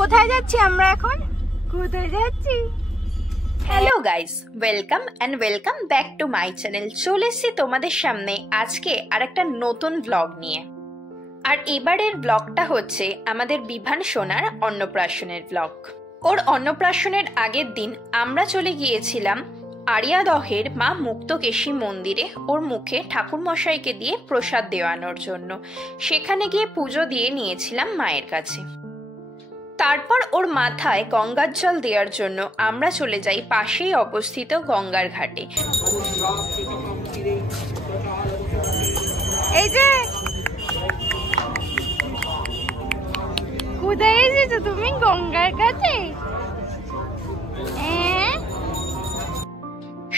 কোথায় যাচ্ছি আমরা এখন? কোথায় যাচ্ছি? Hello guys, welcome back to my channel. চলে এসেছি তোমাদের সামনে আজকে আরেকটা নতুন ব্লগ নিয়ে। আর এবারের ব্লগটা হচ্ছে আমাদের বিভান সোনার অন্নপ্রাশনের ব্লগ। ওর অন্নপ্রাশনের আগের দিন আমরা চলে গিয়েছিলাম আরিয়াদহের মা মুক্তকেশী মন্দিরে ওর মুখে ঠাকুর মশাইকে দিয়ে প্রসাদ দেওয়ানোর জন্য। সেখানে গিয়ে পুজো দিয়ে নিয়েছিলাম মায়ের কাছে। তারপর ওর মাথায় গঙ্গার জল দেওয়ার জন্য আমরা চলে যাই পাশেই অবস্থিত গঙ্গার ঘাটে। এই যে কোথায় এসেছো তুমি? গঙ্গার কাছে।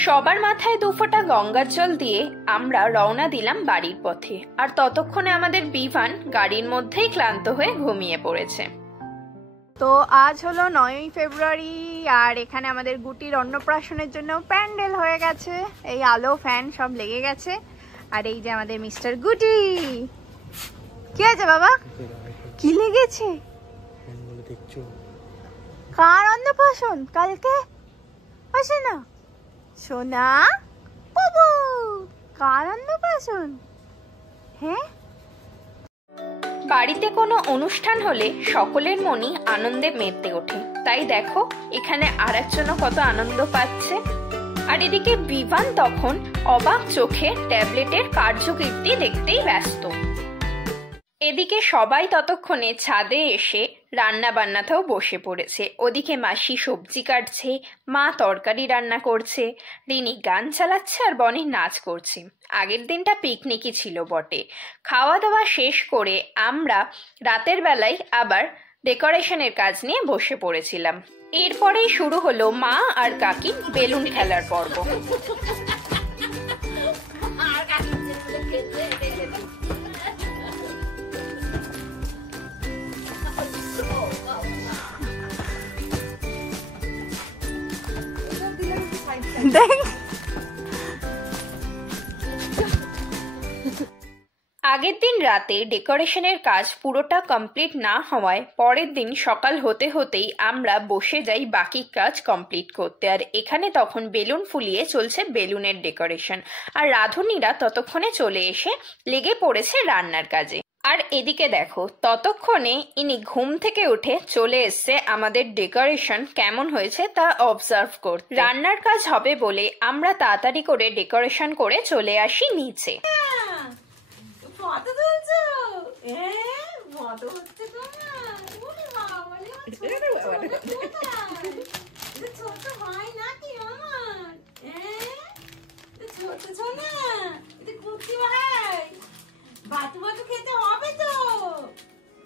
সবার মাথায় দুফোঁটা গঙ্গার জল দিয়ে আমরা রওনা দিলাম বাড়ির পথে। আর ততক্ষণে আমাদের বিভান গাড়ির মধ্যেই ক্লান্ত হয়ে ঘুমিয়ে পড়েছে। তো আজ হলো 9ই ফেব্রুয়ারি আর এখানে আমাদের গুটির অন্নপ্রাশনের জন্য প্যান্ডেল হয়ে গেছে। এই আলো ফ্যান সব লেগে গেছে। আর এই যে আমাদের মিস্টার গুটি। কি আছে বাবা? কি লেগেছে? কার অন্নপ্রাশন কালকে? আসে না সোনা বাবু, কার অন্নপ্রাশন? হ্যাঁ, বাড়িতে কোনো অনুষ্ঠান হলে সকলের মনই আনন্দে মেতে ওঠে। তাই দেখো এখানে আরেকজনও কত আনন্দ পাচ্ছে। আর এদিকে বিভান তখন অবাক চোখে ট্যাবলেটের কার্যকীর্তি দেখতেই ব্যস্ত। এদিকে সবাই ততক্ষণে ছাদে এসে রান্না বান্নাতেও বসে পড়েছে। ওদিকে মাসি সবজি কাটছে, মা তরকারি রান্না করছে, রিনি গান চালাচ্ছে আর বনি নাচ করছে। আগের দিনটা পিকনিকই ছিল বটে। খাওয়া দাওয়া শেষ করে আমরা রাতের বেলায় আবার ডেকোরেশনের কাজ নিয়ে বসে পড়েছিলাম। এরপরেই শুরু হলো মা আর কাকি বেলুন খেলার পর্ব। আগের দিন রাতে ডেকোরেশনের কাজ পুরোটা কমপ্লিট না হওয়ায় পরের দিন সকাল হতে হতেই আমরা বসে যাই বাকি কাজ কমপ্লিট করতে। আর এখানে তখন বেলুন ফুলিয়ে চলছে বেলুনের ডেকোরেশন। আর রাঁধুনিরা ততক্ষণে চলে এসে লেগে পড়েছে রান্নার কাজে। আর এদিকে দেখো ততক্ষণে ইনি ঘুম থেকে উঠে চলে এসছে আমাদের ডেকোরেশন কেমন হয়েছে তা অবজার্ভ করতে। রান্নার কাজ হবে বলে আমরা তাড়াতাড়ি করে ডেকোরেশন করে চলে আসি নিচে। বাতু বাতু খেতে হবে তো।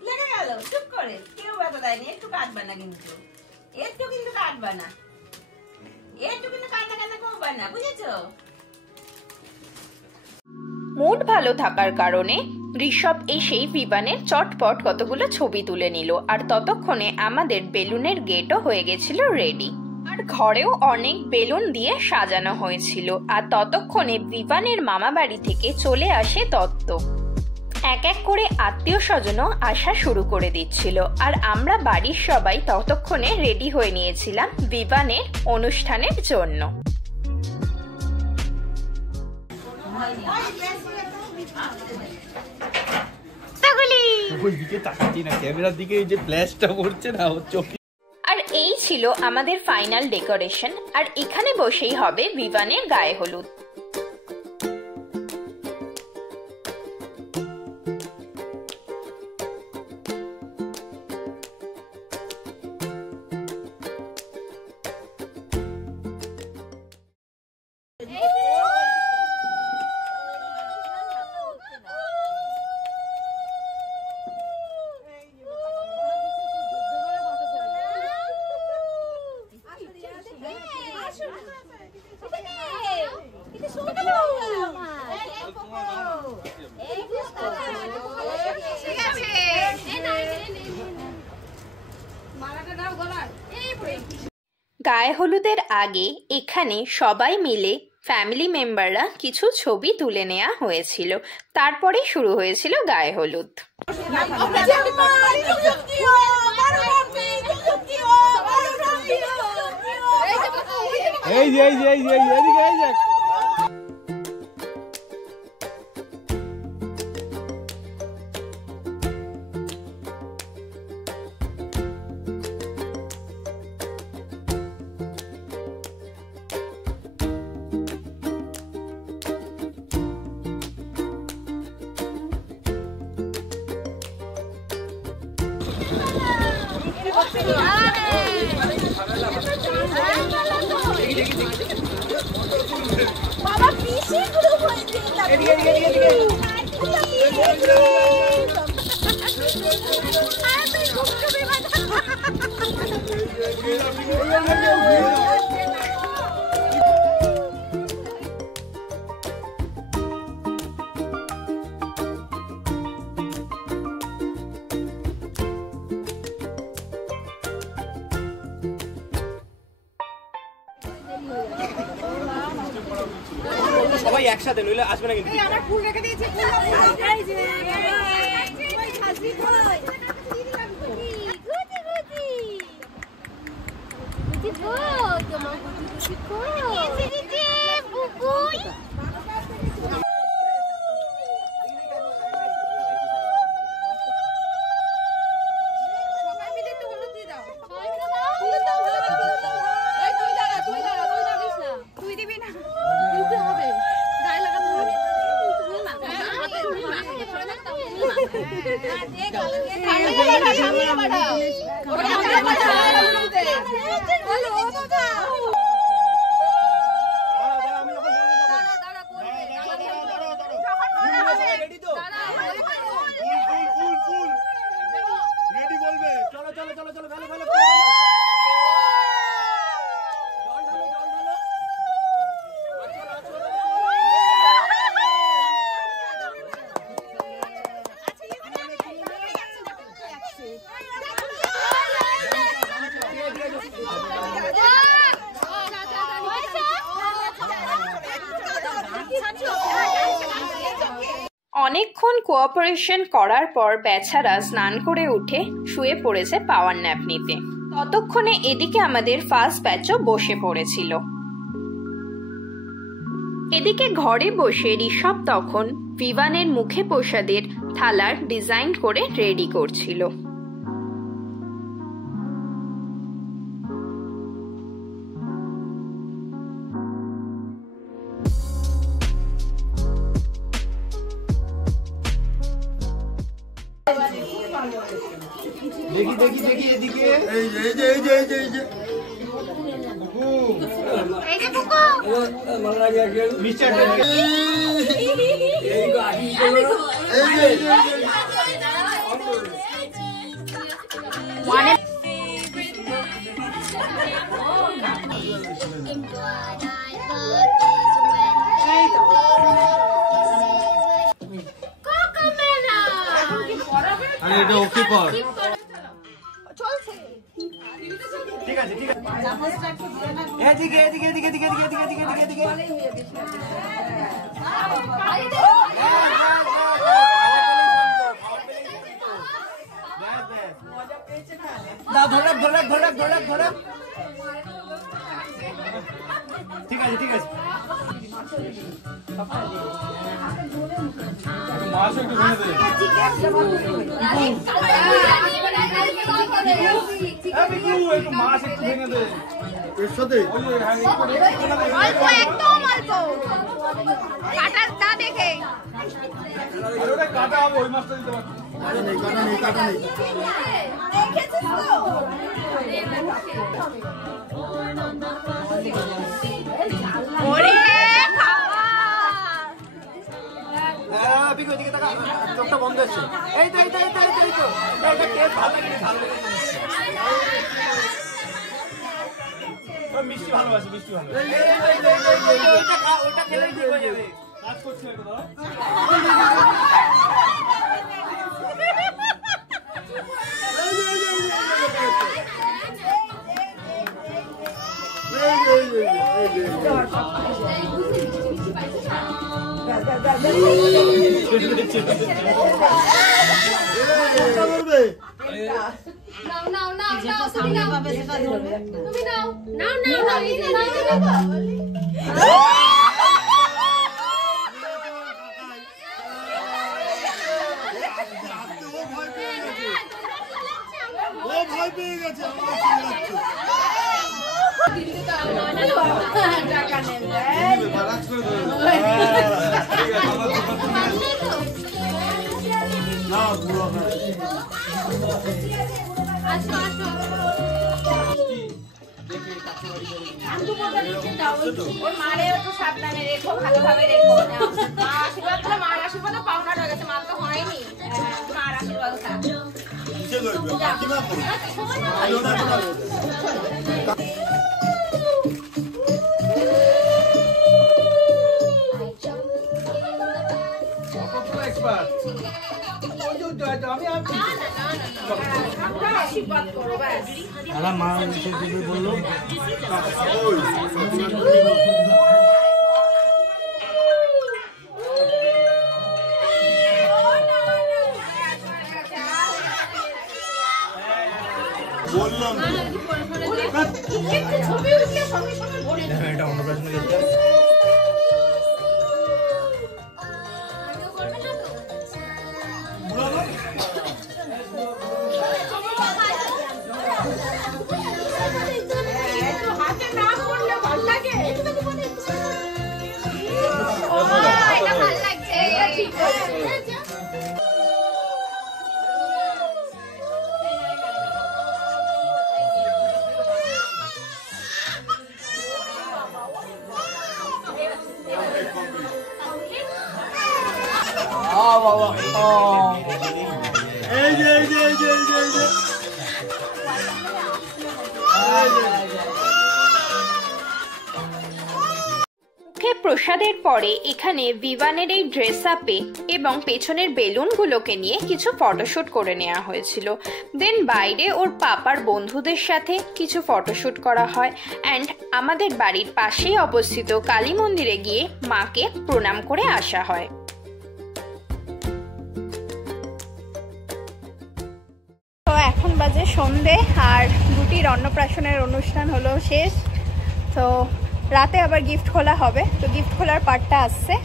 লেগে গেল চুপ করে। কেউ বাতা দেয়নি। একটু কাটবা না কিন্তু, একটু কিন্তু কাটবা না, একটু কিন্তু কান্না কান্না করবা না, বুঝেছো? মুড ভালো থাকার কারণে ঋষভ এসেই বিমানের চটপট কতগুলো ছবি তুলে নিল। আর ততক্ষণে আমাদের বেলুনের গেটও হয়ে গেছিল রেডি। আর ঘরেও অনেক বেলুন দিয়ে সাজানো হয়েছিল। আর ততক্ষণে বিমানের মামা বাড়ি থেকে চলে আসে দত্ত। এক এক করে আত্মীয় স্বজনও আসা শুরু করে দিচ্ছিল। আর আমরা বাড়ির সবাই ততক্ষণে রেডি হয়ে নিয়েছিলাম বিমানের অনুষ্ঠানের জন্য। আর এই ছিল আমাদের ফাইনাল ডেকোরেশন। আর এখানে বসেই হবে বিমানের গায়ে হলুদ। গায়ে হলুদের আগে এখানে সবাই মিলে ফ্যামিলি মেম্বাররা কিছু ছবি তুলে নেওয়া হয়েছিল। তারপরে শুরু হয়েছিল গায়ে হলুদ। বাবা পিসি গ্রুপ হয়েছে সবাই একসাথে নইলে আসবে না কিন্তু আমার ফুল রেখে দিয়েছে এই যে ওই খাসি কই গুটি গুটি গুটি কই তোমার গুটি কই দিদি বুবুই সবাই মিলে তো হলুদ দিয়ে দাও হলুদ দাও এই তুই দাঁড়া দিস না তুই দিবি না দিতে হবে গায়ে লাগাতে হবে অনেকক্ষণ কোঅপারেশন করার পর বেচারা স্নান করে উঠে শুয়ে পড়েছে পাওয়ার ন্যাপ নিতে। ততক্ষণে এদিকে আমাদের ফার্স্ট ব্যাচও বসে পড়েছিল। এদিকে ঘরে বসে ঋষভ তখন ভিভানের মুখে প্রসাদের থালার ডিজাইন করে রেডি করছিল। দেখি দেখি দেখি এদিকে এই যে এই যে এই যে এই যে এই যে বুকু এই যে বুকু মাংলা গিয়ে মিস্টার এই গাড়ি এই যে মানে আরে এটা ওকে কর চলছে ঠিক আছে ঠিক আছে এদিকে এদিকে এদিকে এদিকে এদিকে এদিকে এদিকে এদিকে না ধরে ধরে ধরে ধরে ধরে ঠিক আছে ঠিক আছে মাছ একটু ভেঙে দে একটু মাছ একটু ভেঙে দে এর সাথে অল্প একদম অল্প কাটা না দেখে ওটা কাটা হবে ওই মাছটা দিতে পারছি আরে নেই কাটা নেই দেখেছিস তো ওরে খাওয়া পিকো দিকে তাকা চোখটা বন্ধ আছে এই তো এই তো এই তো এই তো এটা টেস্ট ভালো লাগে ভালো লাগে মিষ্টি ভালোবাসি মিষ্টি ভালো ওটা খেলেই ঠিক হয়ে যাবে কাজ করছি না দাদা নাও নাও নাও নাও তুমি নাও তুমি নাও নাও নাও এই যে নাও ও ভয় পেয়ে গেছে ওর মারে একটু সাবধানে রেখো, ভালোভাবে রেখো। মা আশীর্বাদ করো, মার আশীর্বাদ পাওনা হয়ে গেছে, মার তো হয়নি। মার আশীর্বাদ আশীর্বাদ করো ব্যাস। মা বললো বললাম ছবি উঠলে সঙ্গে সঙ্গে ভরে এটা অন্নপ্রাশনে গেছে হাতে না করলে ভালো লাগে। এটা ভালো লাগছে ঠিক আছে বাবা এই যে এই যে এই যে এই যে এই যে প্রসাদের পরে এখানে ভিভানের এই ড্রেস আপে এবং পেছনের বেলুনগুলোকে নিয়ে কিছু ফটোশুট করে নেওয়া হয়েছিল। দেন বাইরে ওর পাপার বন্ধুদের সাথে কিছু ফটোশুট করা হয় অ্যান্ড আমাদের বাড়ির পাশেই অবস্থিত কালী মন্দিরে গিয়ে মাকে প্রণাম করে আসা হয়। তো এখন বাজে সন্ধে আর দুটির অন্নপ্রাশনের অনুষ্ঠান হলো শেষ। তো রাতে আবার গিফট খোলা হবে, তো গিফট খোলার পার্টটা আসছে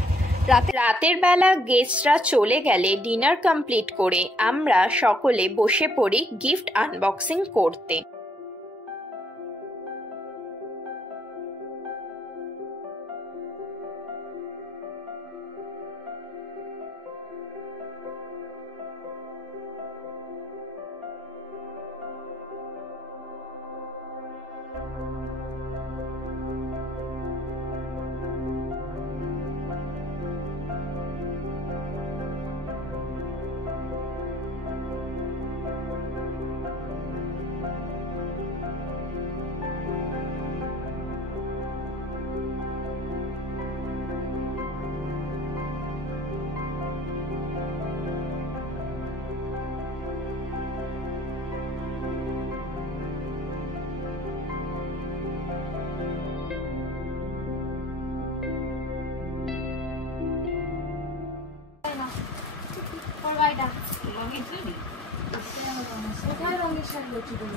রাতের বেলা। গেস্টরা চলে গেলে ডিনার কমপ্লিট করে আমরা সকলে বসে পড়ি গিফট আনবক্সিং করতে।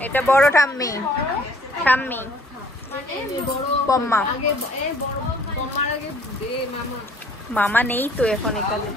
এটা বড় ঠাম্মি, ঠাম্মি বম্মা, মামা নেই তো এখন এখানে।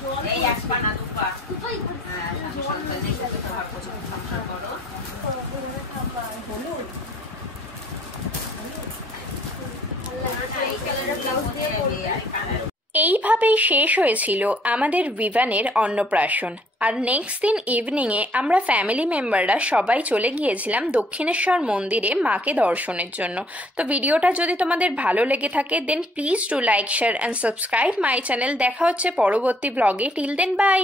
এইভাবেই শেষ হয়েছিল আমাদের ভিভানের অন্নপ্রাশন। আর নেক্সট দিন ইভিনিংয়ে আমরা ফ্যামিলি মেম্বাররা সবাই চলে গিয়েছিলাম দক্ষিণেশ্বর মন্দিরে মাকে দর্শনের জন্য। তো ভিডিওটা যদি তোমাদের ভালো লেগে থাকে then please do like, share and subscribe my channel. দেখা হচ্ছে পরবর্তী ব্লগে। Till then by.